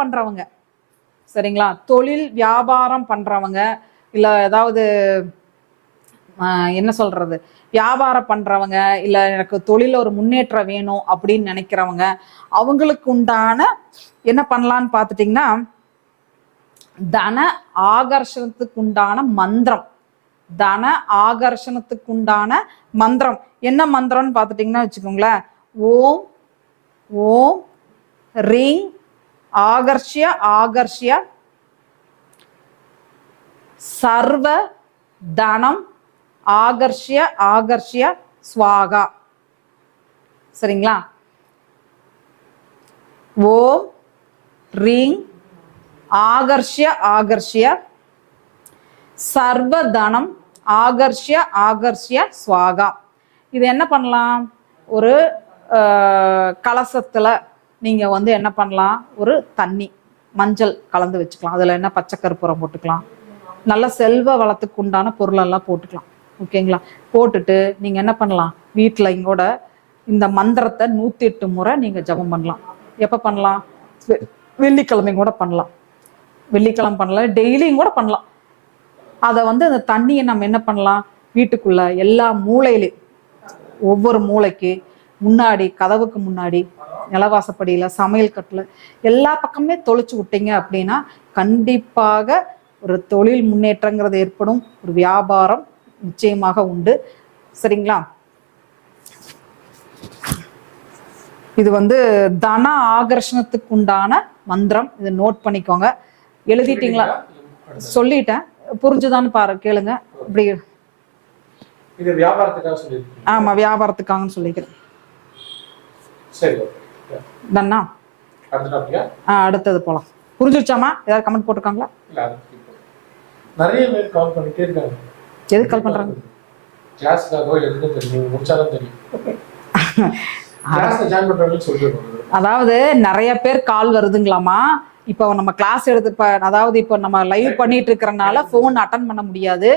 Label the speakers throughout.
Speaker 1: பண்றவங்க. சரிங்களா? தொழில் வியாபாரம் பண்றவங்க இல்ல ஏதாவது என்ன சொல்றது? வியாபாரம் பண்றவங்க இல்ல எனக்கு தொழில ஒரு முன்னேற்றம் வேணும் அப்படின்னு நினைக்கிறவங்க அவங்களுக்கு உண்டான என்ன பண்ணலான்னு பார்த்துட்டிங்கன்னா தன ஆகர்ஷணத்துக்கு உண்டான மந்திரம். தன ஆகர்ஷணத்துக்கு உண்டான மந்திரம். என்ன மந்திரம்னு பார்த்துட்டிங்கன்னா வச்சுக்கோங்களேன். ஓம் ஓம் ரிங் ஆகர்ஷ்ய ஆகர்ஷ்ய சர்வ தனம் ஆகர்ஷ்ய ஆகர்ஷ்ய ஸ்வாகா சரிங்களா ஓம் ரீங் ஆகர்ஷ்ய ஆகர்ஷ்ய சர்வ தனம் ஆகர்ஷ்ய ஆகர்ஷ்ய ஸ்வாகா இது என்ன பண்ணலாம் ஒரு கலசத்தில் நீங்கள் வந்து என்ன பண்ணலாம்? ஒரு தண்ணி மஞ்சள் கலந்து வச்சுக்கலாம். அதில் என்ன பச்சை கற்பூரம் போட்டுக்கலாம். நல்ல செல்வ வளத்துக்கு உண்டான பொருளெல்லாம் போட்டுக்கலாம். ஓகேங்களா போட்டுட்டு நீங்கள் என்ன பண்ணலாம்? வீட்டில் இங்கோட இந்த மந்திரத்தை நூற்றி எட்டு முறை நீங்கள் ஜெபம் பண்ணலாம். எப்போ பண்ணலாம்? வெ- வெள்ளிக்கிழமை கூட பண்ணலாம். வெள்ளிக்கிழமை பண்ணலாம். டெய்லியும் கூட பண்ணலாம். அதை வந்து அந்த தண்ணியை நம்ம என்ன பண்ணலாம்? வீட்டுக்குள்ள எல்லா மூலையிலையும் ஒவ்வொரு மூளைக்கு முன்னாடி கதவுக்கு முன்னாடி நிலவாசப்படியில சமையல் கட்டில் எல்லா பக்கமே தொளிச்சு விட்டீங்க அப்படின்னா கண்டிப்பாக ஒரு தொழில் முன்னேற்றங்கிறது ஏற்படும். ஒரு வியாபாரம் நிச்சயமாக உண்டு. சரிங்களா? இது வந்து தன ஆகர்ஷணத்துக்கு உண்டான மந்திரம். இதை நோட் பண்ணிக்கோங்க. எழுதிட்டீங்களா? சொல்லிட்டேன். புரிஞ்சுதான்னு பாரு கேளுங்க. இப்படி.
Speaker 2: வியாபாரத்துக்காக
Speaker 1: ஆமா வியாபாரத்துக்காகன்னு சொல்லிக்கிறேன். தன்னா ஆ? அடுத்தது போலாம். புரிஞ்சுச்சாமா ஏதாவது கமெண்ட் போட்டிருக்காங்களா.
Speaker 2: நிறைய பேர் கால் பண்ணிட்டே இருக்காங்க.
Speaker 1: எதுக்கு கால் பண்றாங்க?
Speaker 2: கிளாஸ்க்காகவோ எதுக்கும் தெரியும். முடிச்சாதான் தெரியும்.
Speaker 1: அதாவது நிறைய பேர் கால் வருதுங்களாமா இப்போ நம்ம கிளாஸ் எடுத்து இப்போ அதாவது இப்போ நம்ம லைவ் பண்ணிட்டு இருக்கிறனால ஃபோன் அட்டன் பண்ண முடியாது.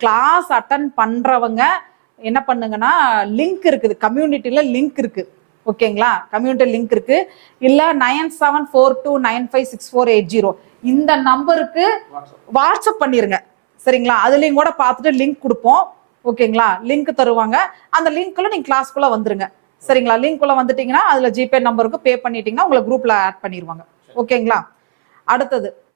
Speaker 1: கிளாஸ் அட்டன் பண்றவங்க என்ன பண்ணுங்கன்னா லிங்க் இருக்குது. கம்யூனிட்டியில லிங்க் இருக்கு. ஓகேங்களா? கம்யூனிட்டி லிங்க் இருக்கு. இல்ல nine seven four two nine five six four eight zero இந்த நம்பருக்கு வாட்ஸ்அப் பண்ணிருங்க. சரிங்களா? அதுலயும் கூட பார்த்துட்டு லிங்க் கொடுப்போம். ஓகேங்களா? லிங்க் தருவாங்க. அந்த லிங்க்குள்ள நீங்க கிளாஸ்க்குள்ள வந்துருங்க. சரிங்களா? லிங்க்குள்ள வந்துட்டீங்கன்னா அதுல ஜிபே நம்பருக்கு பே பண்ணிட்டீங்கன்னா உங்களை குரூப்ல ஆட் பண்ணிடுவாங்க ஓகேங்களா? அடுத்தது.